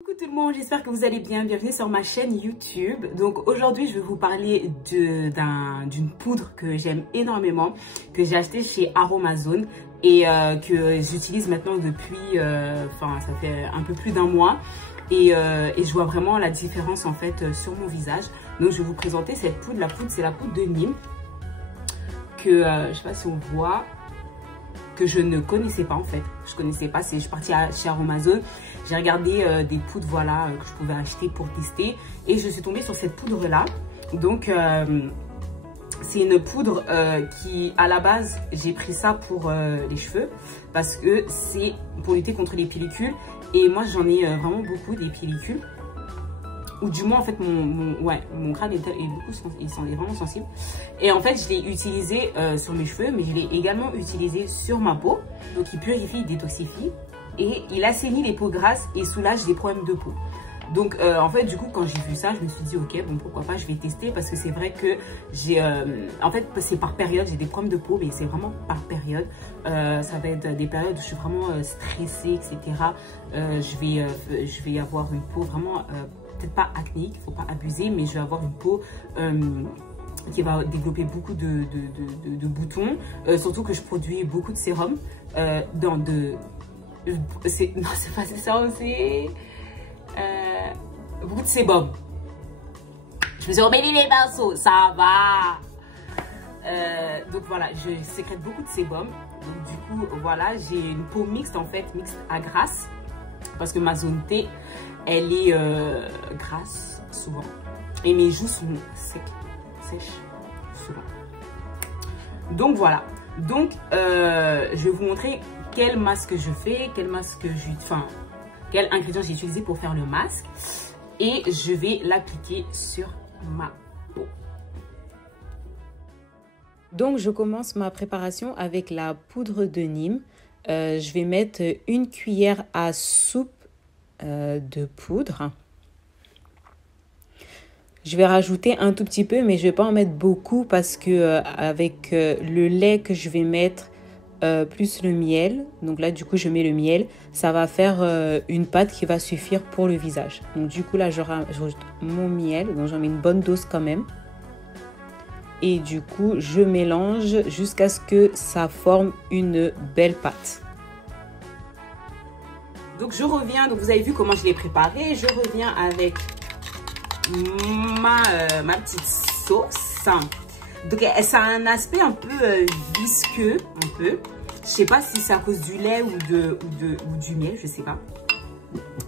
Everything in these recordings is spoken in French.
Coucou tout le monde, j'espère que vous allez bien. Bienvenue sur ma chaîne YouTube. Donc aujourd'hui je vais vous parler d'une poudre que j'aime énormément, que j'ai acheté chez Aromazone et que j'utilise maintenant depuis, ça fait un peu plus d'un mois. Et je vois vraiment la différence en fait sur mon visage. Donc je vais vous présenter cette poudre. La poudre, c'est la poudre de Nîmes que je sais pas si on voit, que je ne connaissais pas en fait. Je connaissais pas, je suis partie chez Aromazone, j'ai regardé des poudres voilà que je pouvais acheter pour tester et je suis tombée sur cette poudre là. Donc c'est une poudre qui à la base j'ai pris ça pour les cheveux parce que c'est pour lutter contre les pellicules et moi j'en ai vraiment beaucoup des pellicules. Ou du moins en fait mon crâne est vraiment sensible. Et en fait je l'ai utilisé sur mes cheveux, mais je l'ai également utilisé sur ma peau. Donc il purifie, il détoxifie et il assainit les peaux grasses et soulage des problèmes de peau. Donc en fait du coup quand j'ai vu ça, je me suis dit ok, bon pourquoi pas, je vais tester parce que c'est vrai que j'ai en fait c'est par période, j'ai des problèmes de peau mais c'est vraiment par période. Ça va être des périodes où je suis vraiment stressée, etc. Je vais avoir une peau vraiment peut-être pas acnéique, il ne faut pas abuser, mais je vais avoir une peau qui va développer beaucoup de boutons, surtout que je produis beaucoup de sérum non, c'est pas des sérums, c'est beaucoup de sébum. Je me suis emmêlé les pinceaux, ça va. Donc voilà, je sécrète beaucoup de sébum. Donc du coup, voilà, j'ai une peau mixte en fait, mixte à grasse, parce que ma zone T, elle est grasse souvent. Et mes joues sont sèches souvent. Donc voilà. Donc je vais vous montrer quel masque je fais, quel ingrédient j'ai utilisé pour faire le masque. Et je vais l'appliquer sur ma peau. Donc je commence ma préparation avec la poudre de Nîmes. Je vais mettre une cuillère à soupe de poudre. Je vais rajouter un tout petit peu, mais je vais pas en mettre beaucoup parce que avec le lait que je vais mettre plus le miel, donc là du coup je mets le miel, ça va faire une pâte qui va suffire pour le visage. Donc du coup là je rajoute mon miel, donc j'en mets une bonne dose quand même. Et du coup je mélange jusqu'à ce que ça forme une belle pâte. Donc je reviens, donc vous avez vu comment je l'ai préparé. Je reviens avec ma petite sauce. Donc ça a un aspect un peu visqueux, un peu. Je sais pas si c'est à cause du lait ou du miel, je sais pas.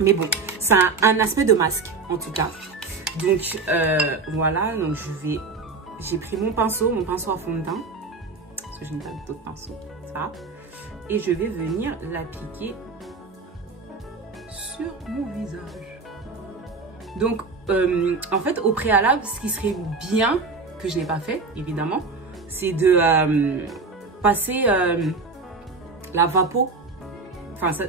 Mais bon, ça a un aspect de masque en tout cas. Donc voilà, donc j'ai pris mon pinceau à fond de teint. Parce que je n'ai pas d'autres pinceaux, ça. Et je vais venir l'appliquer sur mon visage. Donc en fait au préalable, ce qui serait bien, que je n'ai pas fait évidemment, c'est de passer la vapo. Enfin ça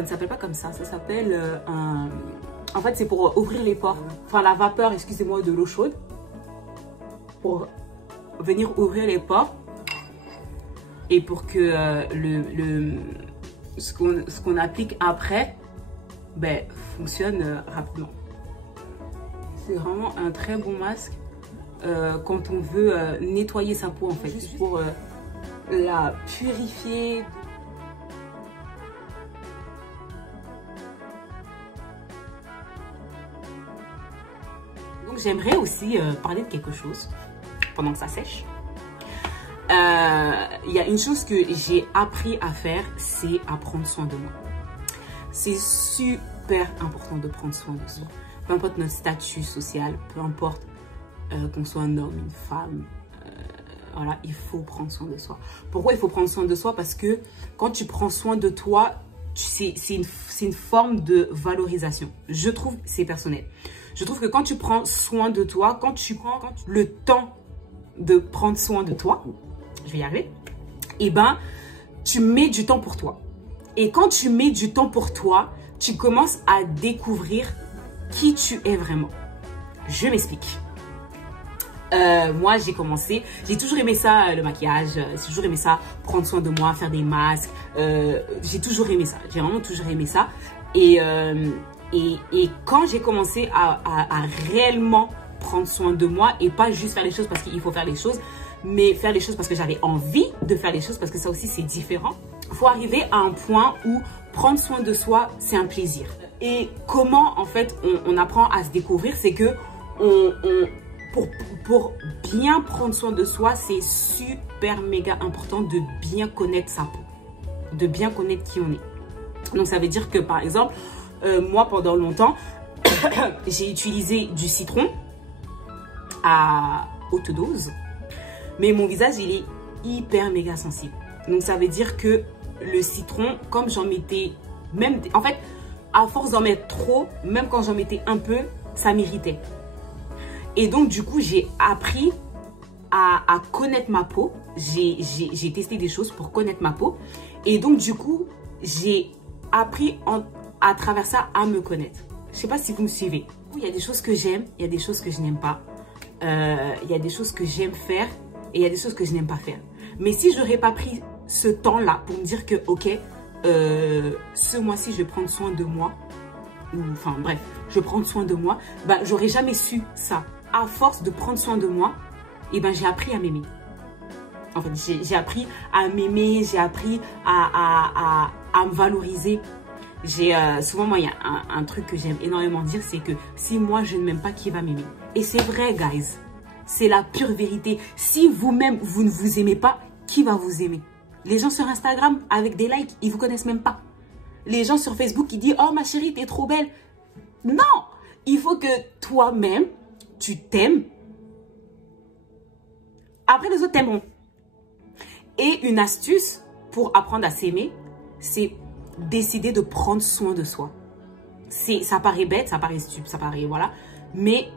ne s'appelle pas comme ça, ça s'appelle en fait c'est pour ouvrir les pores, enfin la vapeur, excusez-moi, de l'eau chaude pour venir ouvrir les pores et pour que ce qu'on applique après fonctionne rapidement. C'est vraiment un très bon masque quand on veut nettoyer sa peau en fait, juste pour la purifier. Donc j'aimerais aussi parler de quelque chose pendant que ça sèche. Il y a une chose que j'ai appris à faire, c'est à prendre soin de moi. C'est super important de prendre soin de soi. Peu importe notre statut social, peu importe qu'on soit un homme, une femme, voilà, il faut prendre soin de soi. Pourquoi il faut prendre soin de soi? Parce que quand tu prends soin de toi, c'est une forme de valorisation. Je trouve, c'est personnel. Je trouve que quand tu prends soin de toi, quand tu prends le temps de prendre soin de toi, je vais y arriver, et ben, tu mets du temps pour toi. Et quand tu mets du temps pour toi, tu commences à découvrir qui tu es vraiment. Je m'explique. Moi, j'ai toujours aimé ça, le maquillage, j'ai toujours aimé ça, prendre soin de moi, faire des masques. J'ai toujours aimé ça, j'ai vraiment toujours aimé ça. Et quand j'ai commencé à réellement prendre soin de moi et pas juste faire les choses parce qu'il faut faire les choses, mais faire les choses parce que j'avais envie de faire les choses, parce que ça aussi c'est différent. Il faut arriver à un point où prendre soin de soi, c'est un plaisir. Et comment en fait on apprend à se découvrir, c'est que pour bien prendre soin de soi, c'est super méga important de bien connaître sa peau, de bien connaître qui on est. Donc ça veut dire que par exemple, moi pendant longtemps, j'ai utilisé du citron à haute dose, mais mon visage il est hyper méga sensible. Donc ça veut dire que le citron, comme j'en mettais même, en fait à force d'en mettre trop, même quand j'en mettais un peu, ça m'irritait. Et donc du coup j'ai appris à connaître ma peau. J'ai testé des choses pour connaître ma peau, et donc du coup j'ai appris à travers ça à me connaître. Je sais pas si vous me suivez. Il y a des choses que j'aime, il y a des choses que je n'aime pas. Il y a des choses que j'aime faire et il y a des choses que je n'aime pas faire. Mais si je n'aurais pas pris ce temps-là pour me dire que, ok, ce mois-ci, je vais prendre soin de moi, enfin bref, je vais prendre soin de moi, bah, j'aurais jamais su ça. À force de prendre soin de moi, et ben, j'ai appris à m'aimer. En fait, j'ai appris à m'aimer, j'ai appris à me valoriser. Souvent, moi, il y a un truc que j'aime énormément dire, c'est que si moi, je ne m'aime pas, qui va m'aimer? Et c'est vrai, guys. C'est la pure vérité. Si vous-même, vous ne vous aimez pas, qui va vous aimer? Les gens sur Instagram, avec des likes, ils vous connaissent même pas. Les gens sur Facebook, qui disent « Oh, ma chérie, t'es trop belle. » Non! Il faut que toi-même, tu t'aimes. Après, les autres t'aimeront. Et une astuce pour apprendre à s'aimer, c'est décider de prendre soin de soi. Ça paraît bête, ça paraît stupide, ça paraît voilà, mais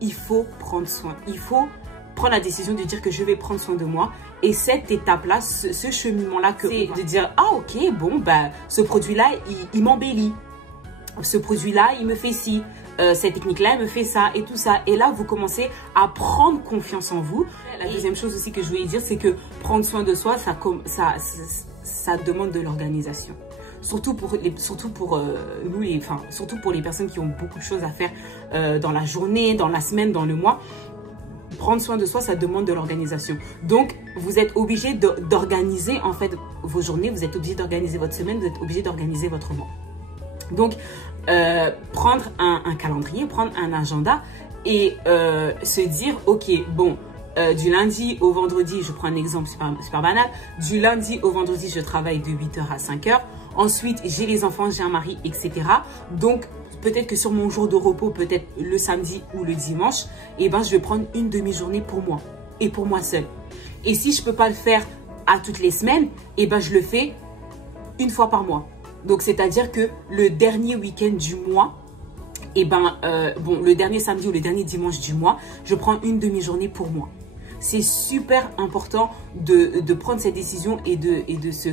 il faut prendre soin. Il faut prendre la décision de dire que je vais prendre soin de moi. Et cette étape-là, ce cheminement-là, c'est de dire ah ok, bon bah ce produit-là, il m'embellit. Ce produit-là, il me fait ci. Cette technique-là, elle me fait ça et tout ça. Et là, vous commencez à prendre confiance en vous. La deuxième chose aussi que je voulais dire, c'est que prendre soin de soi, ça demande de l'organisation. Surtout pour nous, surtout pour les personnes qui ont beaucoup de choses à faire dans la journée, dans la semaine, dans le mois. Prendre soin de soi, ça demande de l'organisation. Donc, vous êtes obligé d'organiser en fait vos journées, vous êtes obligé d'organiser votre semaine, vous êtes obligé d'organiser votre mois. Donc, prendre un calendrier, prendre un agenda et se dire, ok, bon, du lundi au vendredi, je prends un exemple super banal, du lundi au vendredi, je travaille de 8h à 5h. Ensuite, j'ai les enfants, j'ai un mari, etc. Donc, peut-être que sur mon jour de repos, peut-être le samedi ou le dimanche, eh ben, je vais prendre une demi-journée pour moi et pour moi seule. Et si je ne peux pas le faire à toutes les semaines, eh ben, je le fais une fois par mois. Donc, c'est-à-dire que le dernier week-end du mois, eh ben, le dernier samedi ou le dernier dimanche du mois, je prends une demi-journée pour moi. C'est super important de prendre cette décision et de se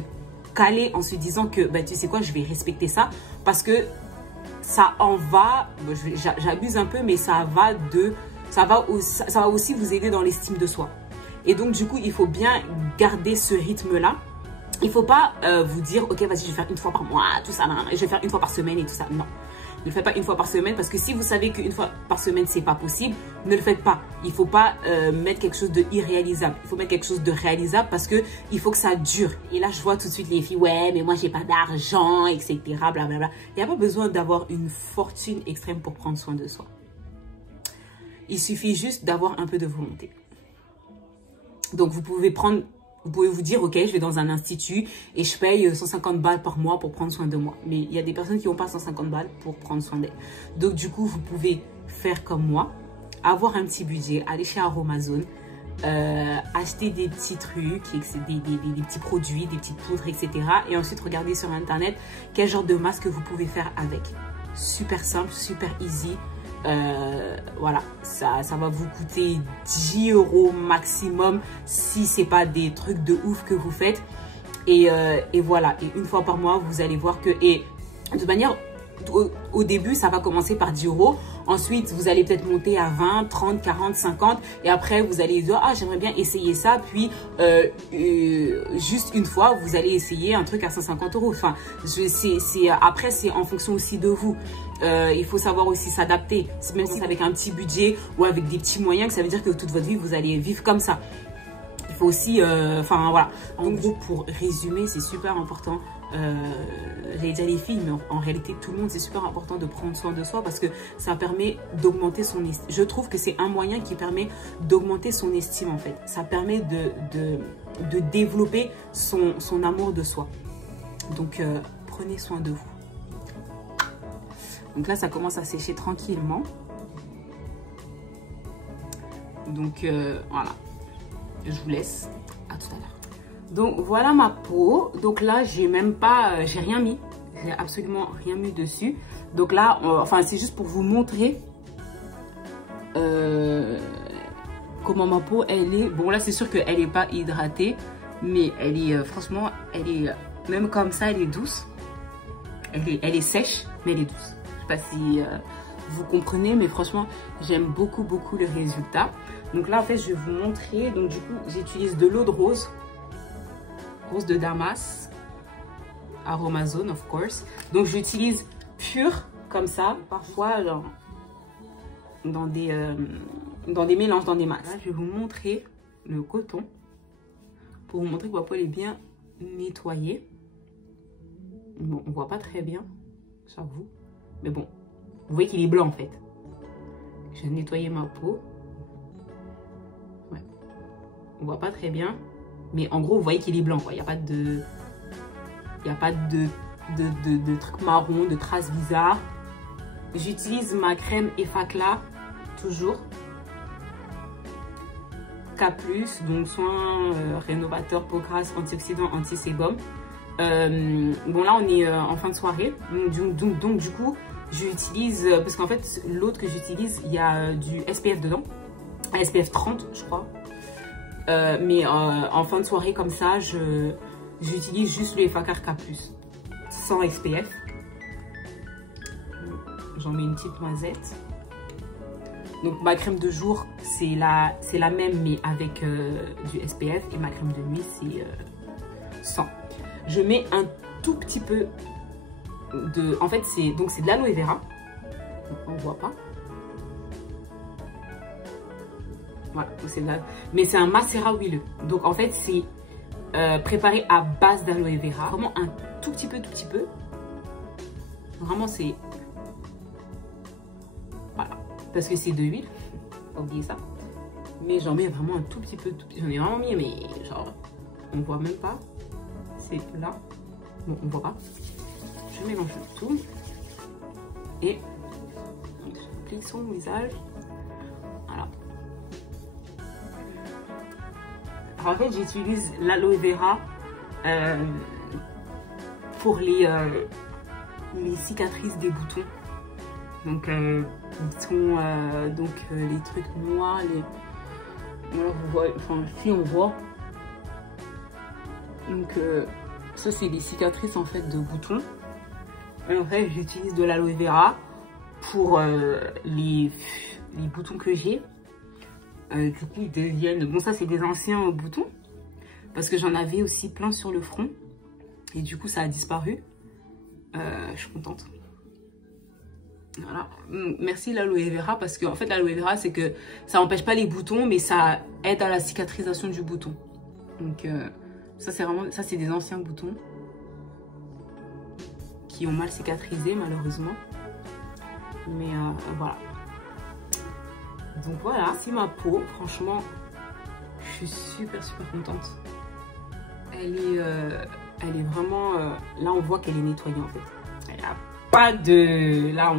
caler en se disant que, bah, tu sais quoi, je vais respecter ça parce que ça en va, j'abuse un peu, mais ça va aussi vous aider dans l'estime de soi. Et donc, du coup, il faut bien garder ce rythme-là. Il ne faut pas vous dire, ok, vas-y, je vais faire une fois par mois, tout ça, je vais faire une fois par semaine et tout ça. Non, ne le faites pas une fois par semaine parce que si vous savez qu'une fois par semaine, c'est pas possible, ne le faites pas. Il ne faut pas mettre quelque chose de irréalisable. Il faut mettre quelque chose de réalisable parce qu'il faut que ça dure. Et là, je vois tout de suite les filles, ouais, mais moi, j'ai pas d'argent, etc. Blablabla. Il n'y a pas besoin d'avoir une fortune extrême pour prendre soin de soi. Il suffit juste d'avoir un peu de volonté. Donc, vous pouvez vous dire, ok, je vais dans un institut et je paye 150 balles par mois pour prendre soin de moi. Mais il y a des personnes qui n'ont pas 150 balles pour prendre soin d'elles. Donc, du coup, vous pouvez faire comme moi, avoir un petit budget, aller chez Aromazone, acheter des petits trucs, des petits produits, des petites poudres, etc. Et ensuite, regarder sur Internet quel genre de masque vous pouvez faire avec. Super simple, super easy. Voilà, ça va vous coûter 10 € maximum si c'est pas des trucs de ouf que vous faites et voilà, et une fois par mois vous allez voir que, et de toute manière au début, ça va commencer par 10 €. Ensuite, vous allez peut-être monter à 20, 30, 40, 50. Et après, vous allez dire, ah, j'aimerais bien essayer ça. Puis, juste une fois, vous allez essayer un truc à 150 €. Enfin, après, c'est en fonction aussi de vous. Il faut savoir aussi s'adapter. Même si c'est avec un petit budget ou avec des petits moyens, que ça veut dire que toute votre vie, vous allez vivre comme ça. Il faut aussi, enfin voilà. En gros, pour résumer, c'est super important. J'allais dire les filles, mais en réalité tout le monde, c'est super important de prendre soin de soi parce que ça permet d'augmenter son estime. Je trouve que c'est un moyen qui permet d'augmenter son estime en fait. Ça permet de développer son amour de soi. Donc prenez soin de vous. Donc là ça commence à sécher tranquillement. Donc voilà, je vous laisse, à tout à l'heure. Donc voilà ma peau. Donc là j'ai même pas, j'ai rien mis, j'ai absolument rien mis dessus. Donc là, enfin c'est juste pour vous montrer comment ma peau elle est. Bon là c'est sûr qu'elle est pas hydratée, mais elle est franchement, elle est même comme ça, elle est douce. Elle est sèche, mais elle est douce. Je sais pas si vous comprenez, mais franchement j'aime beaucoup le résultat. Donc là en fait je vais vous montrer. Donc du coup j'utilise de l'eau de rose. Rose de Damas, Aromazone of course. Donc j'utilise pur comme ça, parfois dans des mélanges, dans des masses. Là, je vais vous montrer le coton pour vous montrer que ma peau est bien nettoyée. Bon, on voit pas très bien, j'avoue, mais bon, vous voyez qu'il est blanc en fait. Je vais nettoyer ma peau. Ouais, on voit pas très bien. Mais en gros, vous voyez qu'il est blanc, quoi. Il n'y a pas de trucs marron, de traces bizarres. J'utilise ma crème Effaclar, toujours. K+, donc soin rénovateur, peau grasse, antioxydant, anti-sébum. Bon, là, on est en fin de soirée. Donc du coup, j'utilise... Parce qu'en fait, l'autre que j'utilise, il y a du SPF dedans. SPF 30, je crois. Mais en fin de soirée comme ça, j'utilise juste le Effaclar K+, sans SPF. J'en mets une petite noisette. Donc ma crème de jour, c'est la même mais avec du SPF. Et ma crème de nuit, c'est sans. Je mets un tout petit peu de... En fait, c'est de l'aloe vera. On ne voit pas. Voilà, mais c'est un macérat huileux. Donc en fait c'est préparé à base d'aloe vera. Vraiment un tout petit peu. Vraiment c'est... Voilà. Parce que c'est de l'huile. Pas oublier ça. Mais j'en mets vraiment un tout petit peu. J'en ai vraiment mis, mais genre on voit même pas. C'est là. Bon, on voit pas. Je mélange tout. Et j'applique sur mon visage. Voilà. En fait, j'utilise l'aloe vera pour les cicatrices des boutons. Donc, les trucs noirs, voilà, vous voyez, enfin, si on voit. Donc, ça, c'est des cicatrices en fait de boutons. Et en fait, j'utilise de l'aloe vera pour les boutons que j'ai. Du coup ils deviennent, bon ça c'est des anciens boutons parce que j'en avais aussi plein sur le front et du coup ça a disparu. Je suis contente. Voilà, merci l'aloe vera parce que en fait l'aloe vera c'est que ça n'empêche pas les boutons mais ça aide à la cicatrisation du bouton. Donc ça c'est vraiment, ça c'est des anciens boutons qui ont mal cicatrisé malheureusement, mais voilà. Donc voilà, c'est ma peau. Franchement, je suis super contente. Elle est vraiment... là, on voit qu'elle est nettoyée en fait. Elle n'a pas de... Là,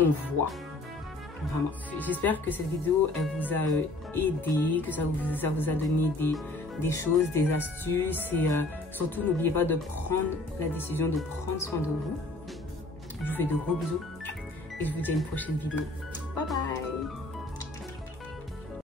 on voit. Vraiment. J'espère que cette vidéo, elle vous a aidé, que ça vous a donné des choses, des astuces. Et surtout, n'oubliez pas de prendre la décision de prendre soin de vous. Je vous fais de gros bisous. Et je vous dis à une prochaine vidéo. Bye bye.